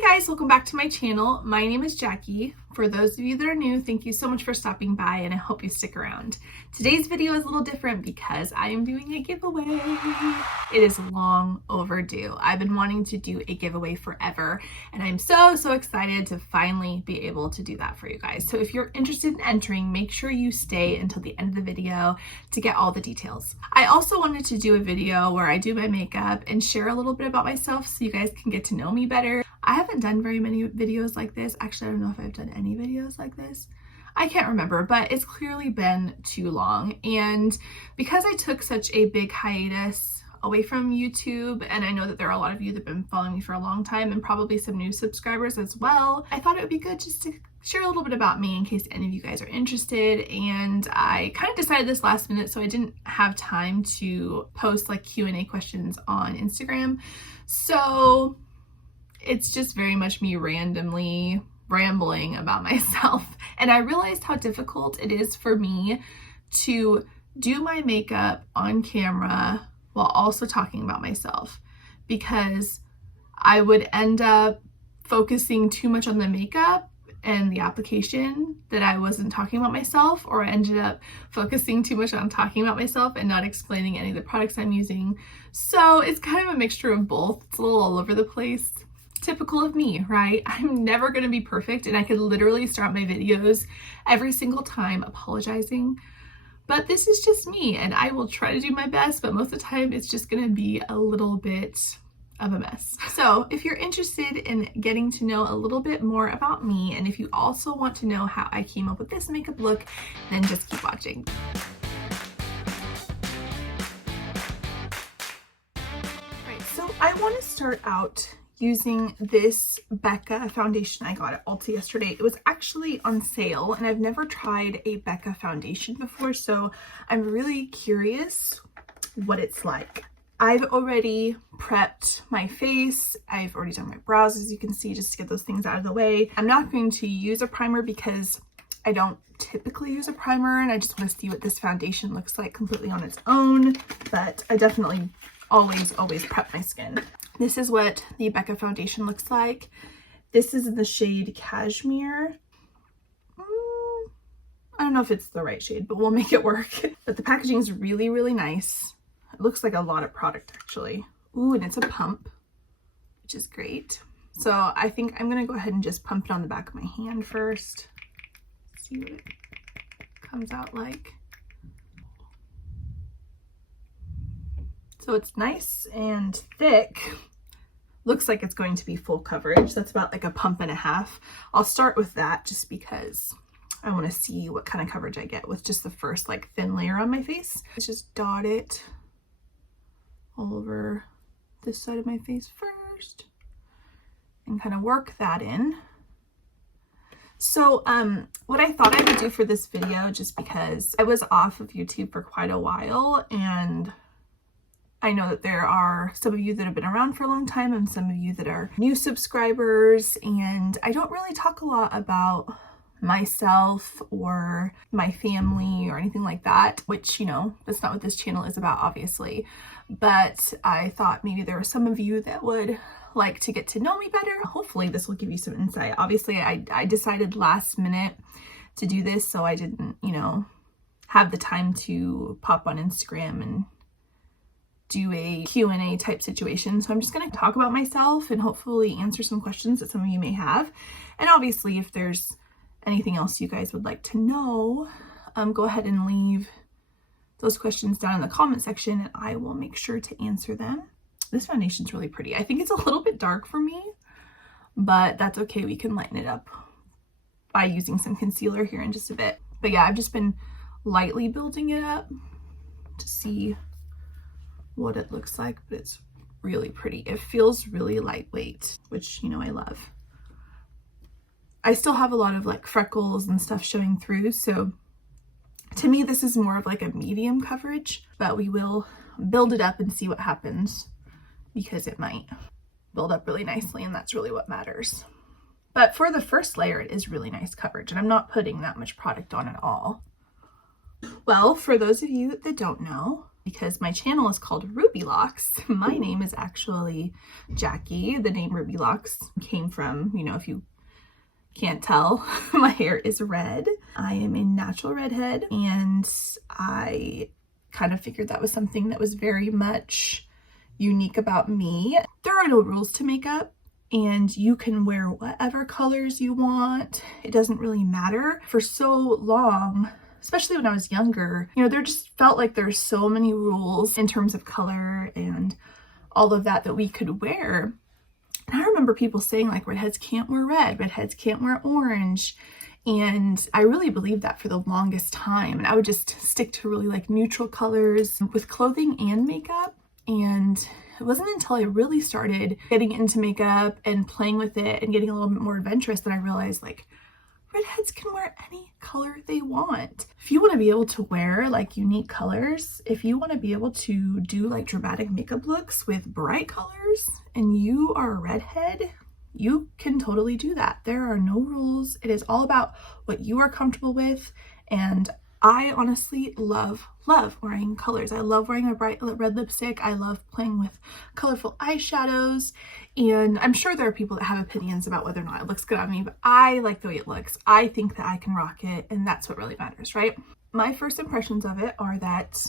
Hey guys, welcome back to my channel. My name is Jackie. For those of you that are new, thank you so much for stopping by and I hope you stick around. Today's video is a little different because I am doing a giveaway. It is long overdue. I've been wanting to do a giveaway forever and I'm so excited to finally be able to do that for you guys. So if you're interested in entering, make sure you stay until the end of the video to get all the details. I also wanted to do a video where I do my makeup and share a little bit about myself so you guys can get to know me better. I haven't done very many videos like this. Actually, I don't know if I've done any videos like this. I can't remember, but it's clearly been too long. And because I took such a big hiatus away from YouTube, and I know that there are a lot of you that have been following me for a long time and probably some new subscribers as well, I thought it would be good just to share a little bit about me in case any of you guys are interested. And I kind of decided this last minute, so I didn't have time to post like Q&A questions on Instagram. So it's just very much me randomly rambling about myself. And I realized how difficult it is for me to do my makeup on camera while also talking about myself, because I would end up focusing too much on the makeup and the application that I wasn't talking about myself, or I ended up focusing too much on talking about myself and not explaining any of the products I'm using. So it's kind of a mixture of both. It's a little all over the place. Typical of me, right? I'm never going to be perfect, and I could literally start my videos every single time apologizing, but this is just me and I will try to do my best, but most of the time it's just going to be a little bit of a mess. So if you're interested in getting to know a little bit more about me, and if you also want to know how I came up with this makeup look, then just keep watching. Right, so I want to start out using this Becca foundation I got at Ulta yesterday. It was actually on sale and I've never tried a Becca foundation before, so I'm really curious what it's like. I've already prepped my face. I've already done my brows, as you can see, just to get those things out of the way. I'm not going to use a primer because I don't typically use a primer and I just want to see what this foundation looks like completely on its own, but I definitely always prep my skin. This is what the Becca foundation looks like. This is in the shade Cashmere. I don't know if it's the right shade, but we'll make it work. But the packaging is really nice. It looks like a lot of product actually. Ooh, and it's a pump, which is great. So I think I'm gonna go ahead and just pump it on the back of my hand first. See what it comes out like. So it's nice and thick. Looks like it's going to be full coverage. That's about like a pump and a half. I'll start with that just because I want to see what kind of coverage I get with just the first like thin layer on my face. Let's just dot it all over this side of my face first and kind of work that in. So what I thought I would do for this video, just because I was off of YouTube for quite a while, and I know that there are some of you that have been around for a long time and some of you that are new subscribers, and I don't really talk a lot about myself or my family or anything like that, which, you know, that's not what this channel is about, obviously. But I thought maybe there were some of you that would like to get to know me better. Hopefully this will give you some insight. Obviously, I decided last minute to do this, so I didn't, you know, have the time to pop on Instagram and do a Q&A type situation. So I'm just going to talk about myself and hopefully answer some questions that some of you may have. And obviously, if there's anything else you guys would like to know, go ahead and leave those questions down in the comment section and I will make sure to answer them. This foundation's really pretty. I think it's a little bit dark for me, but that's okay. We can lighten it up by using some concealer here in just a bit. But yeah, I've just been lightly building it up to see what it looks like, but it's really pretty. It feels really lightweight, which, you know, I love. I still have a lot of like freckles and stuff showing through, so to me this is more of like a medium coverage, but we will build it up and see what happens, because it might build up really nicely and that's really what matters. But for the first layer, it is really nice coverage and I'm not putting that much product on at all. Well, for those of you that don't know, because my channel is called RubyLocks. My name is actually Jackie. The name RubyLocks came from, you know, if you can't tell, my hair is red. I am a natural redhead, and I kind of figured that was something that was very much unique about me. There are no rules to makeup, and you can wear whatever colors you want. It doesn't really matter. For so long, especially when I was younger, you know, there just felt like there's so many rules in terms of color and all of that we could wear. And I remember people saying like redheads can't wear red, redheads can't wear orange. And I really believed that for the longest time. And I would just stick to really like neutral colors with clothing and makeup. And it wasn't until I really started getting into makeup and playing with it and getting a little bit more adventurous that I realized like redheads can wear any color they want. If you want to be able to wear like unique colors, if you want to be able to do like dramatic makeup looks with bright colors and you are a redhead, you can totally do that. There are no rules. It is all about what you are comfortable with. And I honestly love wearing colors. I love wearing a bright red lipstick. I love playing with colorful eyeshadows. And I'm sure there are people that have opinions about whether or not it looks good on me, but I like the way it looks. I think that I can rock it, and that's what really matters, right? My first impressions of it are that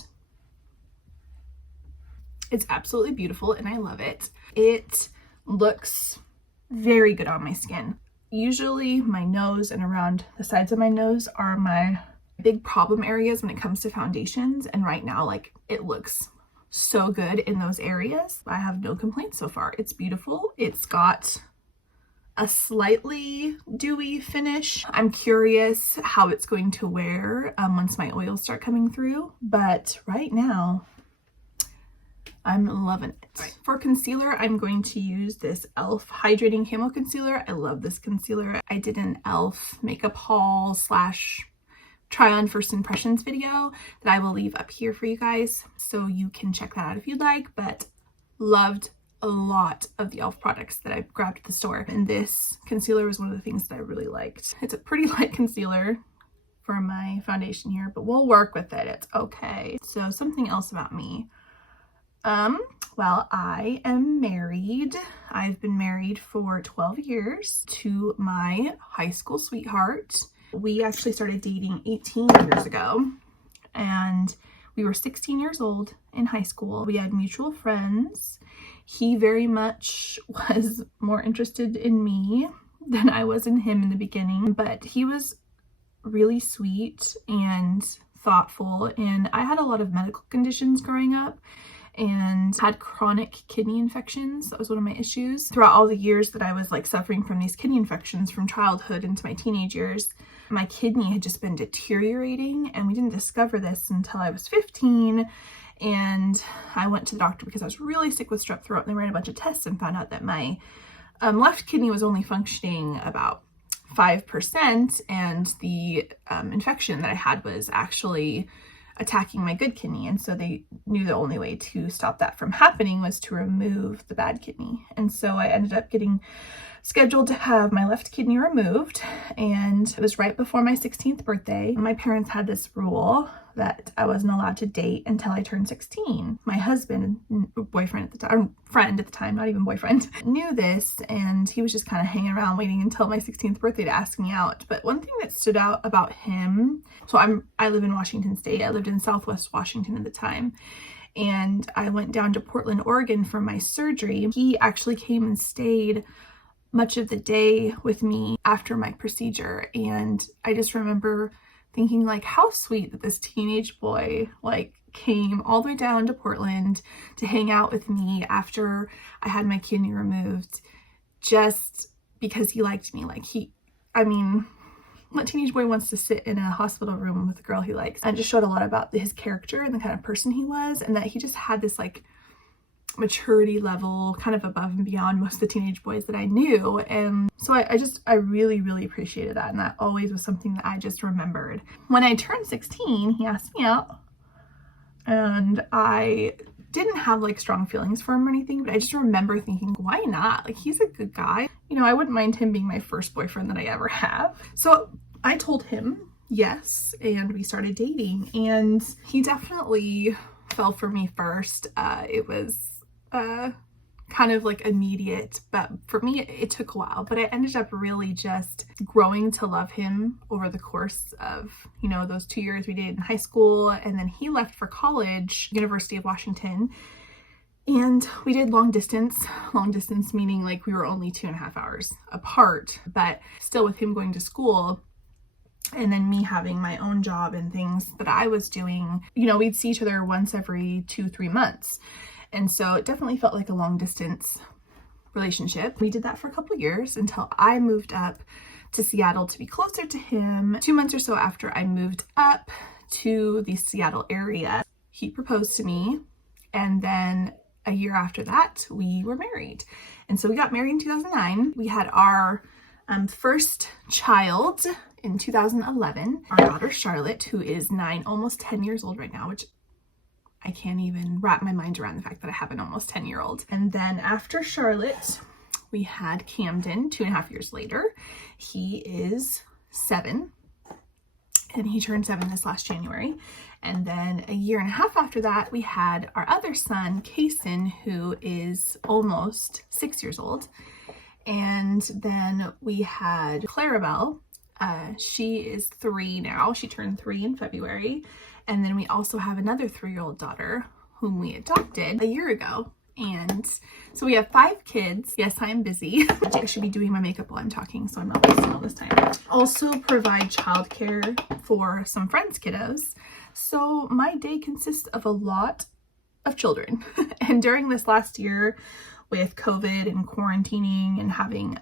it's absolutely beautiful and I love it. It looks very good on my skin. Usually my nose and around the sides of my nose are my big problem areas when it comes to foundations, and right now like it looks so good in those areas. I have no complaints so far. It's beautiful. It's got a slightly dewy finish. I'm curious how it's going to wear once my oils start coming through, but right now I'm loving it. Right. For concealer, I'm going to use this e.l.f. Hydrating Camo Concealer. I love this concealer. I did an e.l.f. makeup haul / try on first impressions video that I will leave up here for you guys, so you can check that out if you'd like. But loved a lot of the e.l.f. products that I grabbed at the store, and this concealer was one of the things that I really liked. It's a pretty light concealer for my foundation here, but we'll work with it. It's okay. So something else about me. Well, I am married. I've been married for 12 years to my high school sweetheart. We actually started dating 18 years ago, and we were 16 years old in high school. We had mutual friends. He very much was more interested in me than I was in him in the beginning, but he was really sweet and thoughtful, and I had a lot of medical conditions growing up and had chronic kidney infections. That was one of my issues. Throughout all the years that I was like suffering from these kidney infections from childhood into my teenage years, my kidney had just been deteriorating, and we didn't discover this until I was 15. And I went to the doctor because I was really sick with strep throat, and they ran a bunch of tests and found out that my left kidney was only functioning about 5%, and the infection that I had was actually attacking my good kidney. And so they knew the only way to stop that from happening was to remove the bad kidney. And so I ended up getting scheduled to have my left kidney removed, and it was right before my 16th birthday. My parents had this rule that I wasn't allowed to date until I turned 16. My husband, boyfriend at the time, or friend at the time, not even boyfriend, knew this, and he was just kind of hanging around waiting until my 16th birthday to ask me out. But one thing that stood out about him, so I live in Washington State. I lived in Southwest Washington at the time, and I went down to Portland, Oregon for my surgery. He actually came and stayed much of the day with me after my procedure, and I just remember thinking like how sweet that this teenage boy like came all the way down to Portland to hang out with me after I had my kidney removed, just because he liked me. Like I mean, what teenage boy wants to sit in a hospital room with a girl he likes? And it just showed a lot about his character and the kind of person he was, and that he just had this like maturity level kind of above and beyond most of the teenage boys that I knew. And so I really appreciated that, and that always was something that I just remembered. When I turned 16, he asked me out, and I didn't have like strong feelings for him or anything, but I just remember thinking, why not? Like, he's a good guy. You know, I wouldn't mind him being my first boyfriend that I ever have. So I told him yes, and we started dating, and he definitely fell for me first. It was kind of like immediate, but for me it took a while, but I ended up really just growing to love him over the course of, you know, those 2 years we dated in high school, and then he left for college, University of Washington, and we did long distance meaning like we were only 2.5 hours apart, but still with him going to school and then me having my own job and things that I was doing, you know, we'd see each other once every 2-3 months. And so it definitely felt like a long distance relationship. We did that for a couple of years until I moved up to Seattle to be closer to him. 2 months or so after I moved up to the Seattle area, he proposed to me. And then a year after that, we were married. And so we got married in 2009. We had our first child in 2011, our daughter Charlotte, who is 9, almost 10 years old right now, which I can't even wrap my mind around the fact that I have an almost 10-year-old. And then after Charlotte, we had Camden 2.5 years later. He is 7, and he turned 7 this last January. And then a year and a half after that, we had our other son, Kason, who is almost 6 years old. And then we had Clarabelle. She is 3 now. She turned 3 in February. And then we also have another 3-year-old daughter whom we adopted a year ago. And so we have 5 kids. Yes, I am busy. I should be doing my makeup while I'm talking, so I'm not wasting all this time. Also provide childcare for some friends' kiddos. So my day consists of a lot of children. And during this last year with COVID and quarantining and having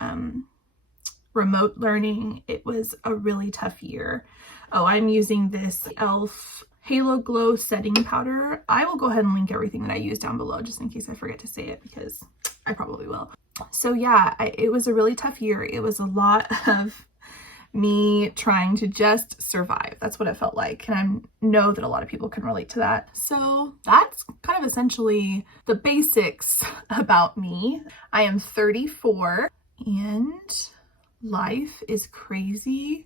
remote learning, it was a really tough year. Oh, I'm using this e.l.f. Halo Glow Setting Powder. I will go ahead and link everything that I use down below just in case I forget to say it, because I probably will. So yeah, it was a really tough year. It was a lot of me trying to just survive. That's what it felt like. And I know that a lot of people can relate to that. So that's kind of essentially the basics about me. I am 34 and life is crazy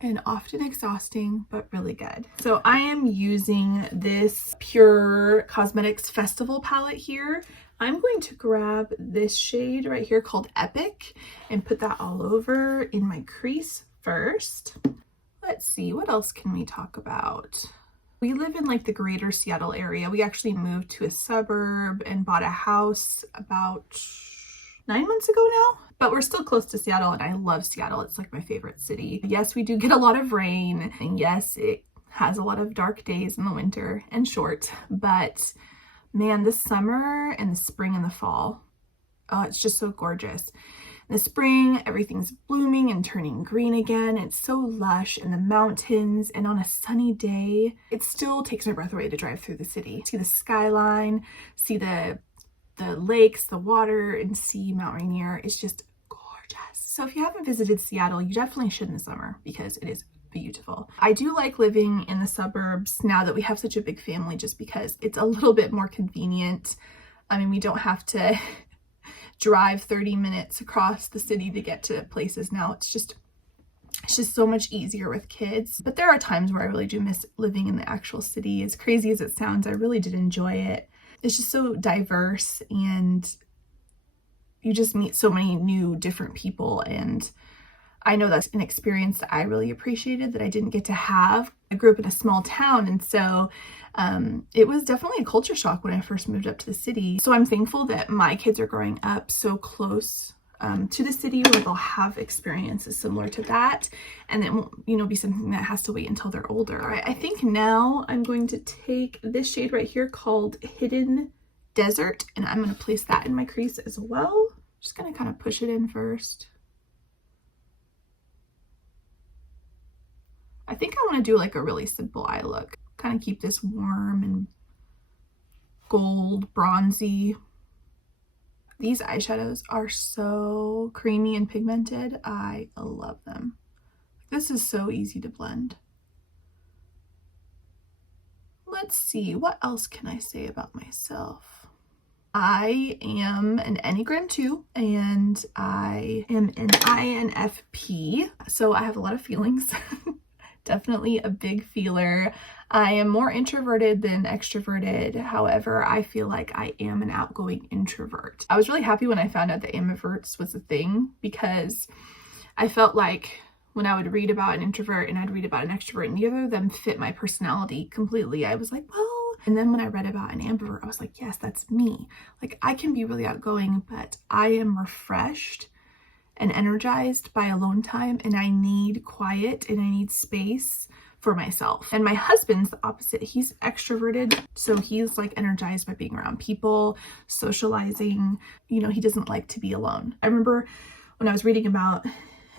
and often exhausting, but really good. So I am using this Pure Cosmetics Festival palette here. I'm going to grab this shade right here called Epic and put that all over in my crease first. Let's see, what else can we talk about? We live in like the greater Seattle area. We actually moved to a suburb and bought a house about 9 months ago now, but we're still close to Seattle and I love Seattle. It's like my favorite city. Yes, we do get a lot of rain, and yes, it has a lot of dark days in the winter and short, but man, the summer and the spring and the fall, oh, it's just so gorgeous. In the spring, everything's blooming and turning green again. It's so lush in the mountains, and on a sunny day, it still takes my breath away to drive through the city. See the skyline, see the lakes, the water, and see Mount Rainier. It's just gorgeous. So if you haven't visited Seattle, you definitely should in the summer because it is beautiful. I do like living in the suburbs now that we have such a big family, just because it's a little bit more convenient. I mean, we don't have to drive 30 minutes across the city to get to places now. It's just so much easier with kids. But there are times where I really do miss living in the actual city. As crazy as it sounds, I really did enjoy it. It's just so diverse, and you just meet so many new different people, and I know that's an experience that I really appreciated that I didn't get to have. I grew up in a small town, and so it was definitely a culture shock when I first moved up to the city. So I'm thankful that my kids are growing up so close to the city where they'll have experiences similar to that, and it won't, you know, be something that has to wait until they're older. All right, I think now I'm going to take this shade right here called Hidden Desert, and I'm going to place that in my crease as well. Just going to kind of push it in first. I think I want to do like a really simple eye look. Kind of keep this warm and gold, bronzy. These eyeshadows are so creamy and pigmented. I love them. This is so easy to blend. Let's see, what else can I say about myself? I am an Enneagram 2 and I am an INFP. So I have a lot of feelings. Definitely a big feeler. I am more introverted than extroverted. However, I feel like I am an outgoing introvert. I was really happy when I found out that ambiverts was a thing, because I felt like when I would read about an introvert and I'd read about an extrovert, neither of them fit my personality completely. I was like, well, and then when I read about an ambivert, I was like, yes, that's me. Like, I can be really outgoing, but I am refreshed and energized by alone time, and I need quiet and I need space for myself. And my husband's the opposite. He's extroverted, so he's like energized by being around people, socializing. You know, he doesn't like to be alone. I remember when I was reading about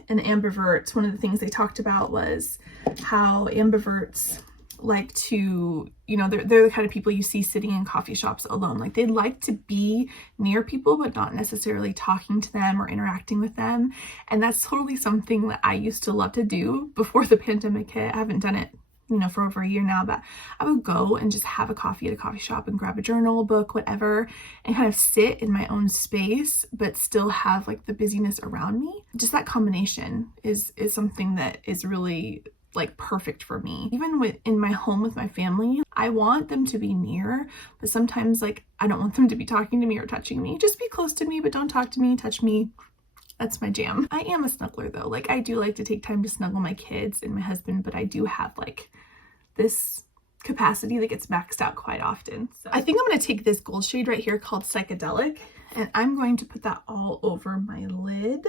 an ambivert, one of the things they talked about was how ambiverts like to, you know, they're the kind of people you see sitting in coffee shops alone. Like, they like to be near people, but not necessarily talking to them or interacting with them. And that's totally something that I used to love to do before the pandemic hit. I haven't done it, you know, for over a year now, but I would go and just have a coffee at a coffee shop and grab a journal, a book, whatever, and kind of sit in my own space, but still have like the busyness around me. Just that combination is something that is really like perfect for me. Even in my home with my family, I want them to be near, but sometimes like I don't want them to be talking to me or touching me. Just be close to me, but don't talk to me, touch me. That's my jam. I am a snuggler though. Like, I do like to take time to snuggle my kids and my husband, but I do have like this capacity that gets maxed out quite often. So I think I'm going to take this gold shade right here called Psychedelic, and I'm going to put that all over my lid.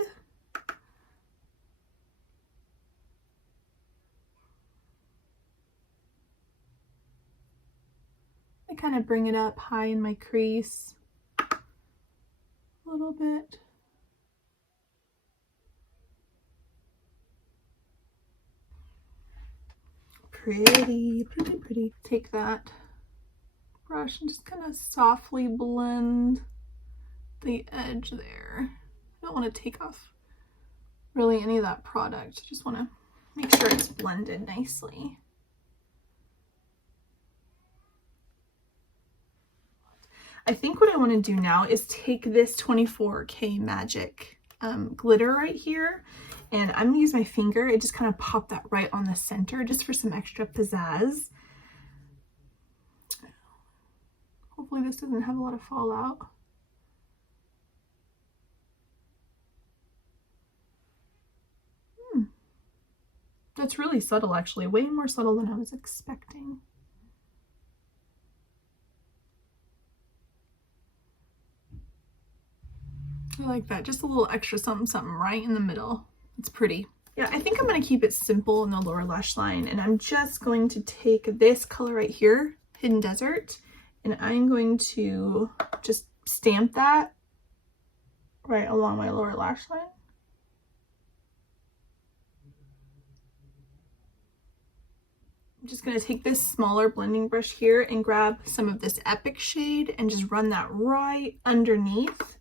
I kind of bring it up high in my crease a little bit. Pretty, pretty, pretty. Take that brush and just kind of softly blend the edge there. I don't want to take off really any of that product. Just want to make sure it's blended nicely. I think what I want to do now is take this 24K Magic glitter right here, and I'm going to use my finger and just kind of pop that right on the center just for some extra pizzazz. Hopefully this doesn't have a lot of fallout. That's really subtle, actually. Way more subtle than I was expecting. I like that. Just a little extra something something right in the middle. It's pretty. Yeah, I think I'm going to keep it simple in the lower lash line, and I'm just going to take this color right here, Hidden Desert, and I'm going to just stamp that right along my lower lash line. I'm just going to take this smaller blending brush here and grab some of this Epic shade and just run that right underneath,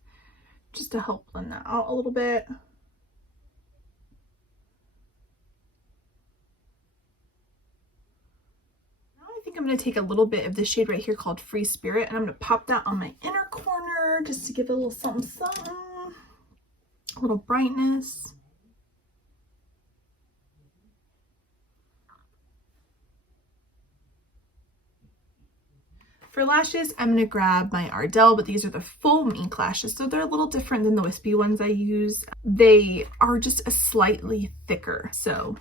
just to help blend that out a little bit. Now I think I'm going to take a little bit of this shade right here called Free Spirit, and I'm going to pop that on my inner corner just to give it a little something something, a little brightness. For lashes, I'm going to grab my Ardell, but these are the full Mink lashes, so they're a little different than the wispy ones I use. They are just a slightly thicker, so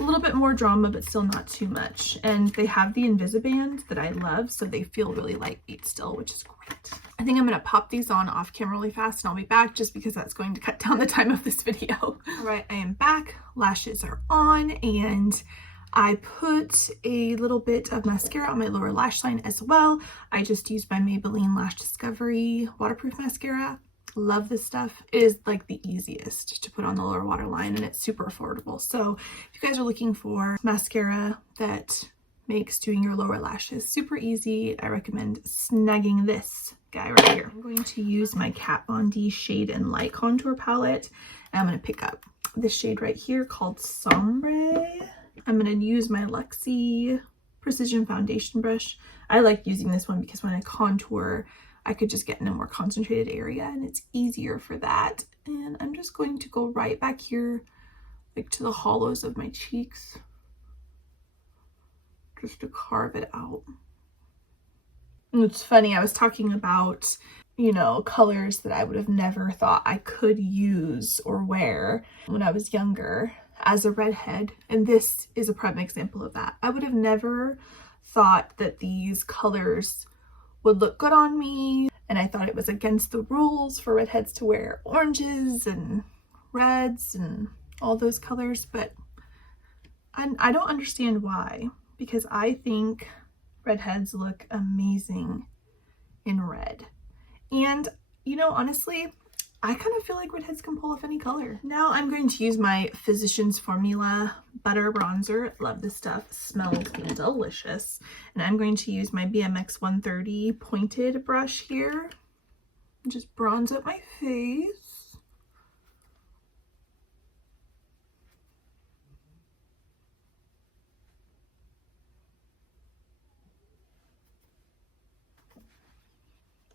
a little bit more drama, but still not too much. And they have the Invisiband that I love, so they feel really lightweight still, which is great. I think I'm going to pop these on off camera really fast, and I'll be back just because that's going to cut down the time of this video. All right, I am back. Lashes are on, and I put a little bit of mascara on my lower lash line as well. I just used my Maybelline Lash Discovery waterproof mascara. Love this stuff. It is like the easiest to put on the lower waterline, and it's super affordable. So if you guys are looking for mascara that makes doing your lower lashes super easy, I recommend snagging this guy right here. I'm going to use my Kat Von D Shade and Light Contour Palette, and I'm going to pick up this shade right here called Sombre. I'm going to use my Luxie Precision Foundation brush. I like using this one because when I contour, I could just get in a more concentrated area, and it's easier for that. And I'm just going to go right back here, like to the hollows of my cheeks. just to carve it out. And it's funny, I was talking about, you know, colors that I would have never thought I could use or wear when I was younger as a redhead, and this is a prime example of that. I would have never thought that these colors would look good on me, and I thought it was against the rules for redheads to wear oranges and reds and all those colors, but I don't understand why, because I think redheads look amazing in red. And, you know, honestly, I kind of feel like redheads can pull off any color. Now I'm going to use my Physicians Formula Butter Bronzer. Love this stuff. Smells delicious. And I'm going to use my BMX 130 pointed brush here. Just bronze up my face.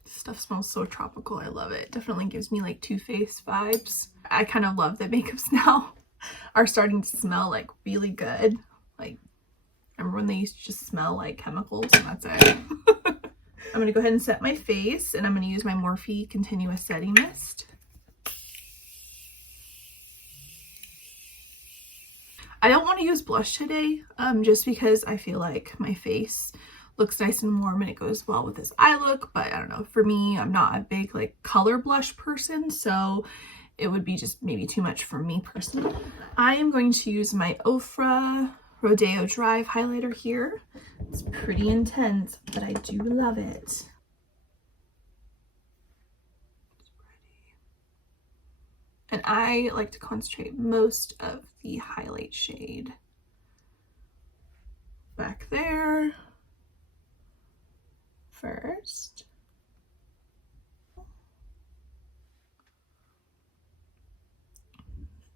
Stuff smells so tropical. I love it. Definitely gives me like Too Faced vibes. I kind of love that makeups now are starting to smell like really good. Like, remember when they used to just smell like chemicals? And that's it. I'm gonna go ahead and set my face, and I'm gonna use my Morphe Continuous Setting Mist. I don't want to use blush today, just because I feel like my face looks nice and warm and it goes well with this eye look, but I don't know, for me, I'm not a big like color blush person, so it would be just maybe too much for me personally. I am going to use my Ofra Rodeo Drive highlighter here. It's pretty intense, but I do love it. It's pretty. And I like to concentrate most of the highlight shade back there first.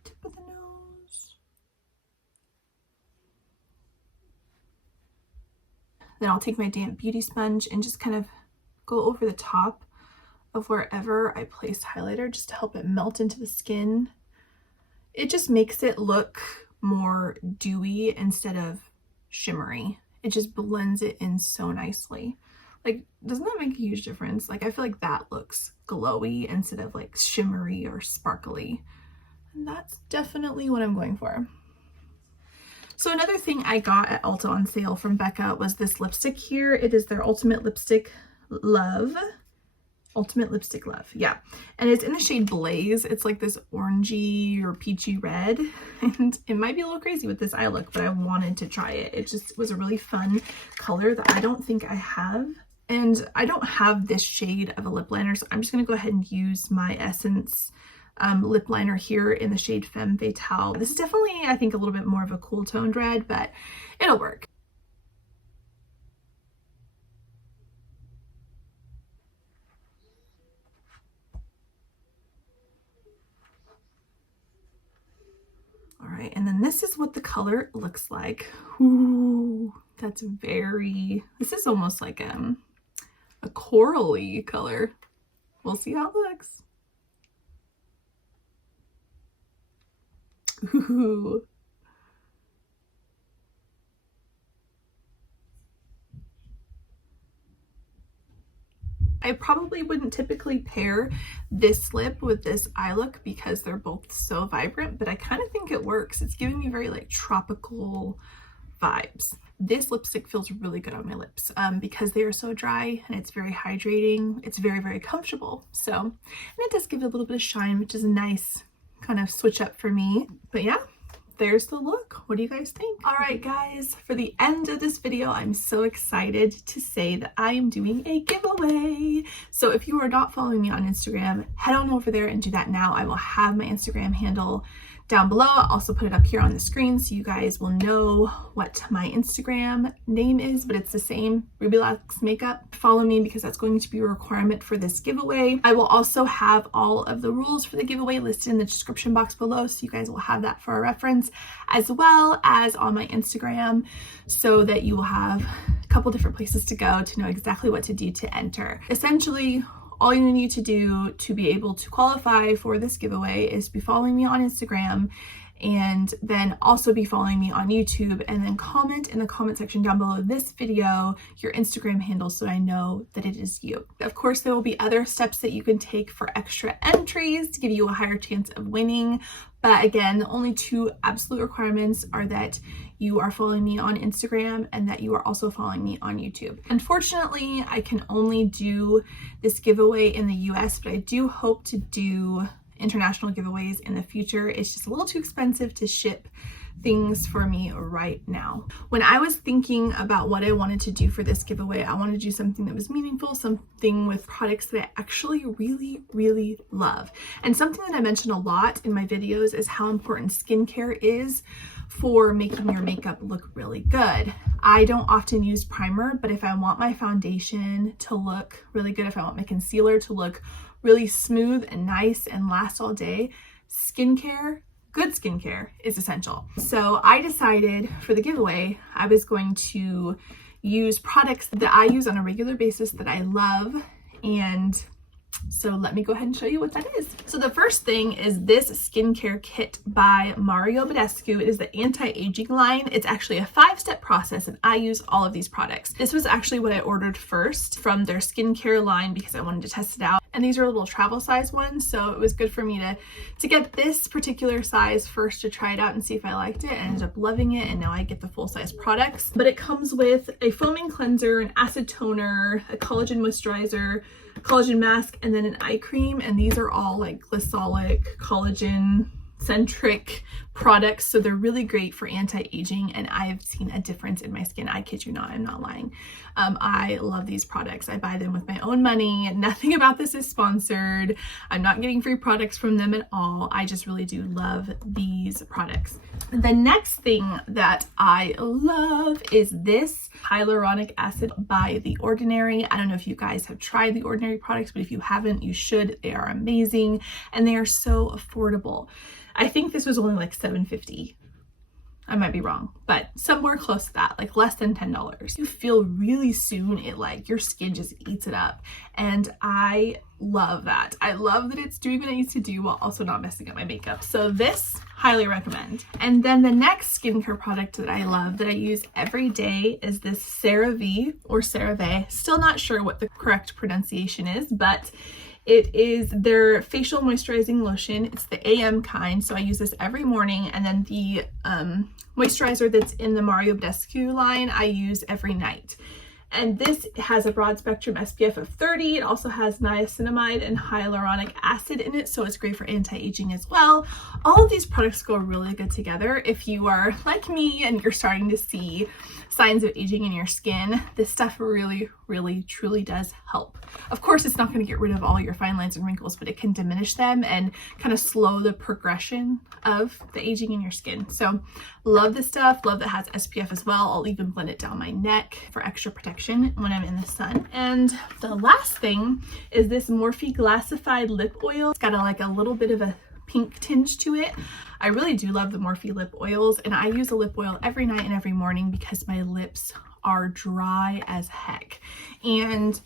Tip of the nose. Then I'll take my damp beauty sponge and just kind of go over the top of wherever I placed highlighter, just to help it melt into the skin. It just makes it look more dewy instead of shimmery. It just blends it in so nicely. Like, doesn't that make a huge difference? Like, I feel like that looks glowy instead of like shimmery or sparkly. And that's definitely what I'm going for. So another thing I got at Ulta on sale from Becca was this lipstick here. It is their Ultimate Lipstick Love. Ultimate Lipstick Love, yeah. And it's in the shade Blaze. It's like this orangey or peachy red. And it might be a little crazy with this eye look, but I wanted to try it. It just was a really fun color that I don't think I have. And I don't have this shade of a lip liner, so I'm just going to go ahead and use my Essence lip liner here in the shade Femme Fatale. This is definitely, I think, a little bit more of a cool toned red, but it'll work. All right, and then this is what the color looks like. Ooh, that's very, this is almost like a corally color. We'll see how it looks. Ooh. I probably wouldn't typically pair this lip with this eye look because they're both so vibrant, but I kind of think it works. It's giving me very like tropical vibes. This lipstick feels really good on my lips because they are so dry and it's very hydrating. It's very, very comfortable. So, and it does give it a little bit of shine, which is a nice kind of switch up for me. But yeah, there's the look. What do you guys think? All right, guys, for the end of this video, I'm so excited to say that I am doing a giveaway. So if you are not following me on Instagram, head on over there and do that now. I will have my Instagram handle down below. I'll also put it up here on the screen so you guys will know what my Instagram name is, but it's the same, RubyLocks Makeup. Follow me because that's going to be a requirement for this giveaway. I will also have all of the rules for the giveaway listed in the description box below, so you guys will have that for a reference, as well as on my Instagram, so that you will have a couple different places to go to know exactly what to do to enter. Essentially, All you need to do to be able to qualify for this giveaway is be following me on Instagram, and then also be following me on YouTube, and then comment in the comment section down below this video your Instagram handle so I know that it is you. Of course, there will be other steps that you can take for extra entries to give you a higher chance of winning. But again, the only two absolute requirements are that you are following me on Instagram and that you are also following me on YouTube. Unfortunately, I can only do this giveaway in the US, but I do hope to do international giveaways in the future. It's just a little too expensive to ship things for me right now. When I was thinking about what I wanted to do for this giveaway, I wanted to do something that was meaningful, something with products that I actually really love. And something that I mention a lot in my videos is how important skincare is for making your makeup look really good. I don't often use primer, but if I want my foundation to look really good, if I want my concealer to look really smooth and nice and last all day, skincare, good skincare, is essential. So I decided for the giveaway, I was going to use products that I use on a regular basis that I love. And so let me go ahead and show you what that is. So the first thing is this skincare kit by Mario Badescu. It is the anti-aging line. It's actually a 5-step process, and I use all of these products. This was actually what I ordered first from their skincare line because I wanted to test it out. And these are little travel size ones, so it was good for me to get this particular size first to try it out and see if I liked it. I ended up loving it, and now I get the full size products. But it comes with a foaming cleanser, an acid toner, a collagen moisturizer, collagen mask, and then an eye cream. And these are all like glycolic, collagen centric products, so they're really great for anti-aging, and I have seen a difference in my skin. I kid you not, I'm not lying. I love these products. I buy them with my own money. Nothing about this is sponsored. I'm not getting free products from them at all. I just really do love these products. The next thing that I love is this hyaluronic acid by The Ordinary. I don't know if you guys have tried The Ordinary products, but if you haven't, you should. They are amazing, and they are so affordable. I think this was only like $7.50. I might be wrong, but somewhere close to that, like less than $10. You feel really soon, it like your skin just eats it up. And I love that. I love that it's doing what it needs to do while also not messing up my makeup. So this, highly recommend. And then the next skincare product that I love that I use every day is this Cerave or Cerave. Still not sure what the correct pronunciation is, but it is their facial moisturizing lotion. It's the AM kind, so I use this every morning. And then the moisturizer that's in the Mario Badescu line, I use every night. And this has a broad spectrum SPF of 30. It also has niacinamide and hyaluronic acid in it, so it's great for anti-aging as well. All of these products go really good together. If you are like me and you're starting to see signs of aging in your skin, this stuff really truly does help. Of course, it's not going to get rid of all your fine lines and wrinkles, but it can diminish them and kind of slow the progression of the aging in your skin. So love this stuff. Love that it has SPF as well. I'll even blend it down my neck for extra protection when I'm in the sun. And the last thing is this Morphe Glassified Lip Oil. It's got a little bit of a pink tinge to it. I really do love the Morphe lip oils, and I use a lip oil every night and every morning because my lips are dry as heck. And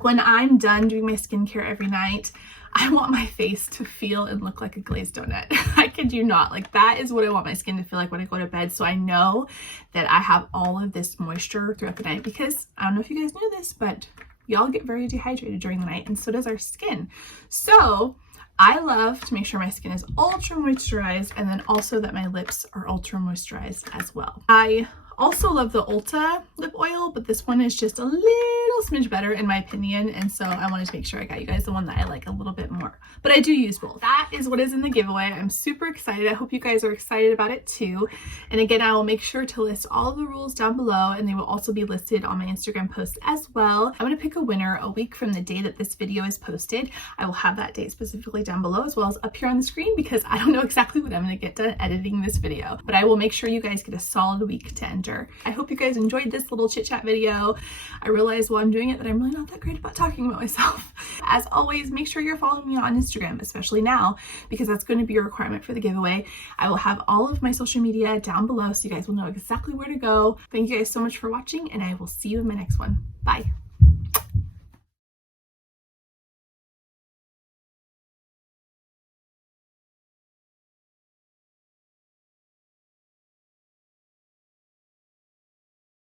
when I'm done doing my skincare every night, I want my face to feel and look like a glazed donut. I kid you not. Like, that is what I want my skin to feel like when I go to bed. So I know that I have all of this moisture throughout the night, because I don't know if you guys knew this, but y'all get very dehydrated during the night, and so does our skin. So I love to make sure my skin is ultra moisturized, and then also that my lips are ultra moisturized as well. I also love the Ulta lip oil, but this one is just a little smidge better in my opinion, and so I wanted to make sure I got you guys the one that I like a little bit more. But I do use both. That is what is in the giveaway. I'm super excited. I hope you guys are excited about it too. And again, I will make sure to list all of the rules down below, and they will also be listed on my Instagram post as well. I'm going to pick a winner a week from the day that this video is posted. I will have that date specifically down below as well as up here on the screen, because I don't know exactly when I'm going to get done editing this video, but I will make sure you guys get a solid week to enter. I hope you guys enjoyed this little chit chat video. I realized while I'm doing it that I'm really not that great about talking about myself. As always, make sure you're following me on Instagram, especially now, because that's going to be a requirement for the giveaway. I will have all of my social media down below so you guys will know exactly where to go. Thank you guys so much for watching, and I will see you in my next one. Bye.